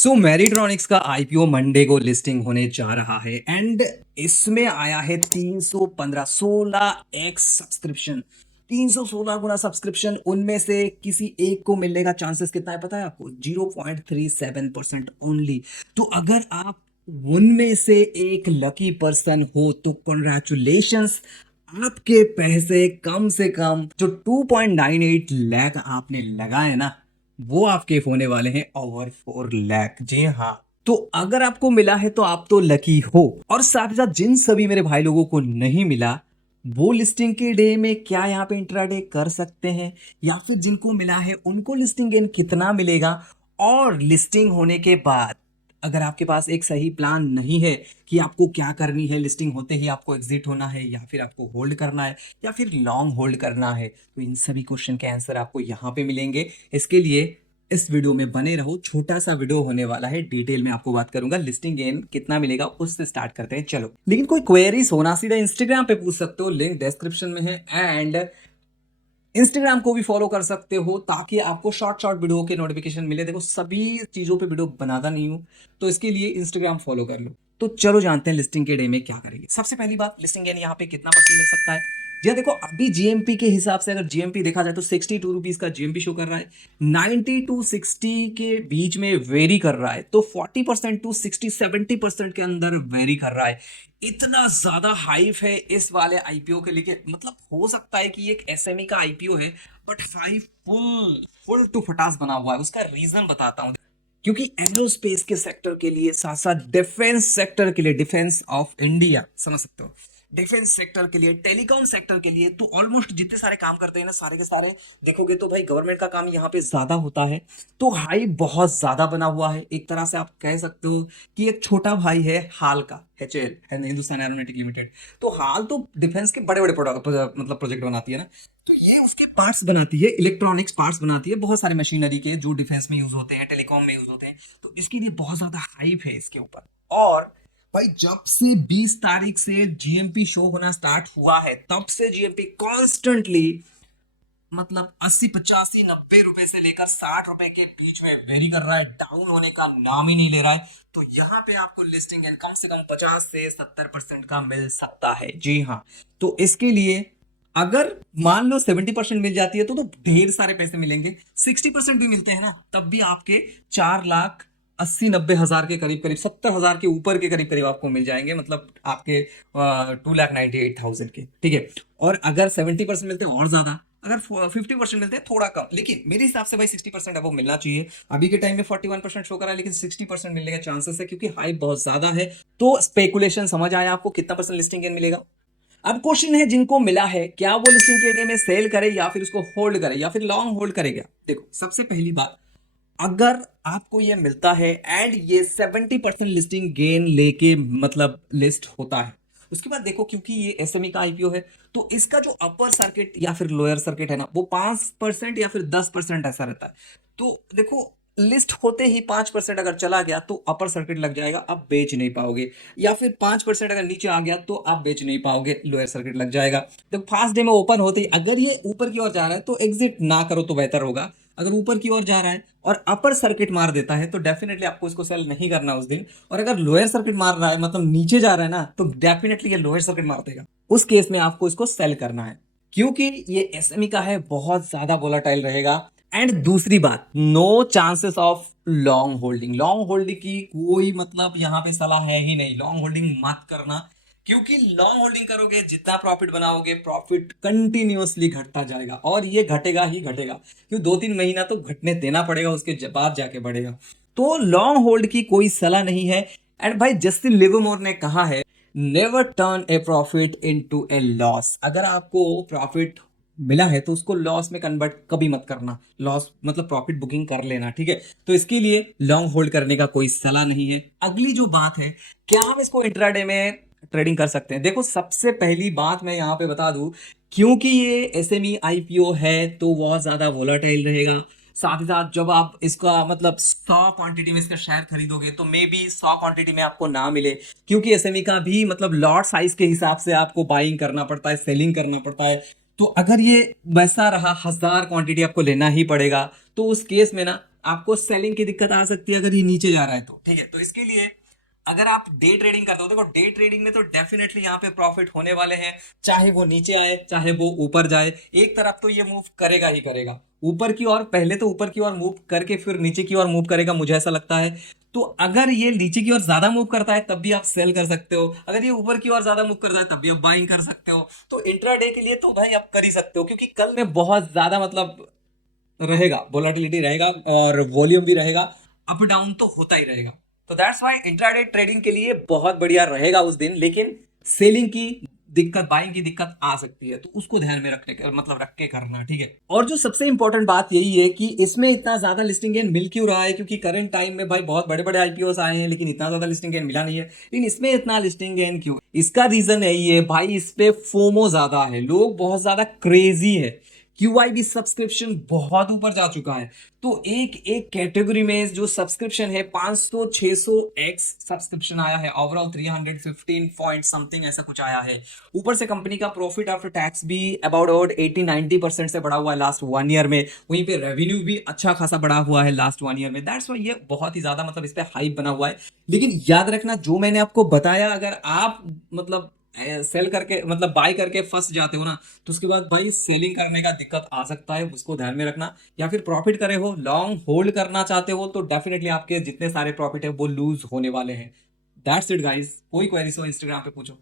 सो मैरिट्रॉनिक्स का IPO Monday को listing होने जा रहा है एंड इसमें आया है 315 16x सब्सक्रिप्शन। 316 गुना सब्सक्रिप्शन, उनमें से किसी एक को मिलने का चांसेस कितना है पता है आपको? 0.37% ओनली। तो अगर आप उनमें से एक लकी पर्सन हो तो कॉन्ग्रेचुलेशंस, आपके पैसे कम से कम जो 2.98 लाख आपने लगाए ना, वो आपके होने वाले हैं ओवर 4 लाख। जी हाँ, तो अगर आपको मिला है तो आप तो लकी हो। और साथ ही साथ जिन सभी मेरे भाई लोगों को नहीं मिला, वो लिस्टिंग के डे में क्या यहाँ पे इंट्राडे कर सकते हैं, या फिर जिनको मिला है उनको लिस्टिंग गेन कितना मिलेगा। और लिस्टिंग होने के बाद अगर आपके पास एक सही प्लान नहीं है कि आपको क्या करनी है, लिस्टिंग होते ही आपको एग्जिट होना है या फिर आपको होल्ड करना है या फिर लॉन्ग होल्ड करना है, तो इन सभी क्वेश्चन के आंसर आपको यहाँ पे मिलेंगे। इसके लिए इस वीडियो में बने रहो, छोटा सा वीडियो होने वाला है, डिटेल में आपको बात करूंगा। लिस्टिंग गेन कितना मिलेगा उससे स्टार्ट करते हैं, चलो। लेकिन कोई क्वेरीज होना सीधा इंस्टाग्राम पे पूछ सकते हो, लिंक डिस्क्रिप्शन में है। एंड इंस्टाग्राम को भी फॉलो कर सकते हो ताकि आपको शॉर्ट शॉर्ट वीडियो के नोटिफिकेशन मिले। देखो सभी चीजों पे वीडियो बनाता नहीं हूं, तो इसके लिए इंस्टाग्राम फॉलो कर लो। तो चलो जानते हैं लिस्टिंग के डे में क्या करेंगे। सबसे पहली बात, लिस्टिंग गेन यहाँ पे कितना परसेंट मिल सकता है। जी देखो, अभी जीएमपी के हिसाब से अगर जीएमपी देखा जाए तो 62 रुपीज का जीएमपी शो कर रहा है। 90 टू 60 के बीच में वेरी कर रहा है, तो 40% टू 60-70% के अंदर वेरी कर रहा है। इतना ज्यादा हाइप है इस वाले आईपीओ के लिए, मतलब हो सकता है कि एक एसएमई का आईपीओ है but hype full full to फटास बना हुआ है। उसका रीजन बताता हूं। क्योंकि एरोस्पेस के सेक्टर के लिए, साथ साथ डिफेंस सेक्टर के लिए, डिफेंस ऑफ इंडिया समझ सकते हो, डिफेंस सेक्टर के लिए, टेलीकॉम सेक्टर के लिए, तो ऑलमोस्ट जितने सारे काम करते हैं ना, सारे के सारे देखोगे तो भाई गवर्नमेंट का काम यहाँ पे ज्यादा होता है। तो हाइप बहुत ज्यादा बना हुआ है। एक तरह से आप कह सकते हो कि एक छोटा भाई है हाल का, एचएएल है, हिंदुस्तान एरोनॉटिक लिमिटेड। तो हाल तो डिफेंस के बड़े बड़े मतलब प्रोजेक्ट बनाती है ना, तो ये उसके पार्ट्स बनाती है, इलेक्ट्रॉनिक्स पार्ट्स बनाती है, बहुत सारे मशीनरी के जो डिफेंस में यूज होते हैं, टेलीकॉम में यूज होते हैं। तो इसके लिए बहुत ज्यादा हाइप है इसके ऊपर। और भाई जब से 20 तारीख से जीएमपी शो होना स्टार्ट हुआ है, तब से जीएमपी कॉन्स्टेंटली मतलब 80 85 90 रुपए से लेकर 60 रुपए के बीच में वेरी कर रहा है, डाउन होने का नाम ही नहीं ले रहा है। तो यहाँ पे आपको लिस्टिंग कम से कम 50 से 70% का मिल सकता है। जी हाँ, तो इसके लिए अगर मान लो 70% मिल जाती है तो ढेर सारे पैसे मिलेंगे। 60% भी मिलते हैं ना, तब भी आपके 4,80 90 हजार के करीब करीब, 70 हजार के ऊपर के करीब करीब आपको मिल जाएंगे, मतलब आपके 2,98,000 के। ठीक है, और अगर 70% मिलते हैं और ज्यादा, अगर 50% मिलते हैं थोड़ा कम, लेकिन मेरे हिसाब से भाई 60% अब वो मिलना चाहिए। अभी के टाइम में 41% शो करा है, लेकिन 60% मिलने का चांसेस है क्योंकि हाइप बहुत ज्यादा है। तो स्पेकुलेशन समझ आया आपको, कितना परसेंट लिस्टिंग गेन मिलेगा। अब क्वेश्चन है, जिनको मिला है क्या वो लिस्टिंग के डे में सेल करे या फिर उसको होल्ड करे या फिर लॉन्ग होल्ड करेगा। देखो सबसे पहली बात, अगर आपको ये मिलता है एंड ये 70% लिस्टिंग गेन लेके मतलब लिस्ट होता है, उसके बाद देखो क्योंकि ये एसएमई का आईपीओ है, तो इसका जो अपर सर्किट या फिर लोअर सर्किट है ना, वो 5% या फिर 10% ऐसा रहता है। तो देखो लिस्ट होते ही 5% अगर चला गया तो अपर सर्किट लग जाएगा, आप बेच नहीं पाओगे। या फिर 5% अगर नीचे आ गया तो आप बेच नहीं पाओगे, लोअर सर्किट लग जाएगा। तो फर्स्ट डे में ओपन होते ही अगर ये ऊपर की ओर जा रहा है तो एग्जिट ना करो तो बेहतर होगा। अगर ऊपर की ओर जा रहा है और अपर सर्किट मार देता है तो डेफिनेटली आपको इसको सेल नहीं करना उस दिन। और अगर लोअर सर्किट मार रहा है, मतलब नीचे जा रहा है ना, तो डेफिनेटली ये लोअर सर्किट मार देगा। उस केस में आपको इसको सेल करना है क्योंकि ये एसएमई का है, बहुत ज्यादा वोलाटाइल रहेगा। एंड दूसरी बात, no chances of long holding. Long holding की कोई मतलब यहाँ पे सलाह है ही नहीं, लॉन्ग होल्डिंग मत करना। क्योंकि लॉन्ग होल्डिंग करोगे, जितना प्रॉफिट बनाओगे, प्रॉफिट कंटिन्यूअसली घटता जाएगा और ये घटेगा ही घटेगा। क्यों, 2-3 महीना तो घटने देना पड़ेगा, उसके बाद जाके बढ़ेगा। तो लॉन्ग होल्ड की कोई सलाह नहीं है। एंड भाई जस्टिन लिवरमोर ने कहा है, नेवर टर्न ए प्रॉफिट इनटू ए लॉस। अगर आपको प्रॉफिट मिला है तो उसको लॉस में कन्वर्ट कभी मत करना। लॉस मतलब प्रॉफिट बुकिंग कर लेना, ठीक है। तो इसके लिए लॉन्ग होल्ड करने का कोई सलाह नहीं है। अगली जो बात है, क्या हम इसको इंट्राडे में ट्रेडिंग कर सकते हैं। देखो सबसे पहली बात मैं यहाँ पे बता दूं, क्योंकि ये एसएमई आईपीओ है तो बहुत ज्यादा वोलाटाइल रहेगा। साथ ही साथ जब आप इसका मतलब 100 क्वांटिटी में इसका शेयर खरीदोगे तो मे बी 100 क्वांटिटी में आपको ना मिले, क्योंकि एसएमई का भी मतलब लॉट साइज के हिसाब से आपको बाइंग करना पड़ता है, सेलिंग करना पड़ता है। तो अगर ये वैसा रहा, 1000 क्वांटिटी आपको लेना ही पड़ेगा, तो उस केस में ना आपको सेलिंग की दिक्कत आ सकती है अगर ये नीचे जा रहा है तो, ठीक है। तो इसके लिए अगर आप डे ट्रेडिंग करते हो, देखो डे ट्रेडिंग में तो डेफिनेटली यहाँ पे प्रॉफिट होने वाले हैं, चाहे वो नीचे आए चाहे वो ऊपर जाए, एक तरफ तो ये मूव करेगा ही करेगा ऊपर की ओर, पहले तो ऊपर की ओर मूव करके फिर नीचे की ओर मूव करेगा, मुझे ऐसा लगता है। तो अगर ये नीचे की ओर ज्यादा मूव करता है तब भी आप सेल कर सकते हो, अगर ये ऊपर की ओर ज्यादा मूव करता है तब भी आप बाइंग कर सकते हो। तो इंट्राडे के लिए तो भाई आप कर ही सकते हो, क्योंकि कल में बहुत ज्यादा मतलब रहेगा, वोलेटिलिटी रहेगा और वॉल्यूम भी रहेगा, अप डाउन तो होता ही रहेगा। तो दैट्स व्हाई इंट्राडे ट्रेडिंग के लिए बहुत बढ़िया रहेगा उस दिन, लेकिन सेलिंग की दिक्कत, बाइंग की दिक्कत आ सकती है, तो उसको ध्यान में रखने का मतलब रख के करना, ठीक है। और जो सबसे इंपॉर्टेंट बात यही है कि इसमें इतना ज्यादा लिस्टिंग गेन मिल क्यों रहा है, क्योंकि करंट टाइम में भाई बहुत बड़े बड़े आईपीओ आए हैं लेकिन इतना ज्यादा लिस्टिंग गेन मिला नहीं है। लेकिन इसमें इतना लिस्टिंग गेन क्यों, इसका रीजन यही है भाई, इस पे फोमो ज्यादा है, लोग बहुत ज्यादा क्रेजी है, क्यूआईबी सब्सक्रिप्शन बहुत ऊपर जा चुका है। तो एक एक कैटेगरी में जो सब्सक्रिप्शन है 500 600 एक्स सब्सक्रिप्शन आया है, ओवरऑल 315 पॉइंट समथिंग ऐसा कुछ आया है। ऊपर से कंपनी का प्रॉफिट आफ्टर टैक्स भी अबाउट 80-90% से बढ़ा हुआ है लास्ट 1 ईयर में, वहीं पे रेवेन्यू भी अच्छा खासा बढ़ा हुआ है लास्ट 1 ईयर में। दैट्स वाई ये बहुत ही ज्यादा मतलब इस पे हाइप बना हुआ है। लेकिन याद रखना जो मैंने आपको बताया, अगर आप मतलब सेल करके मतलब बाय करके फंस जाते हो ना, तो उसके बाद भाई सेलिंग करने का दिक्कत आ सकता है, उसको ध्यान में रखना। या फिर प्रॉफिट करे हो, लॉन्ग होल्ड करना चाहते हो, तो डेफिनेटली आपके जितने सारे प्रॉफिट है वो लूज होने वाले हैं। दैट्स इट गाइस, कोई क्वेरीज हो इंस्टाग्राम पे पूछो।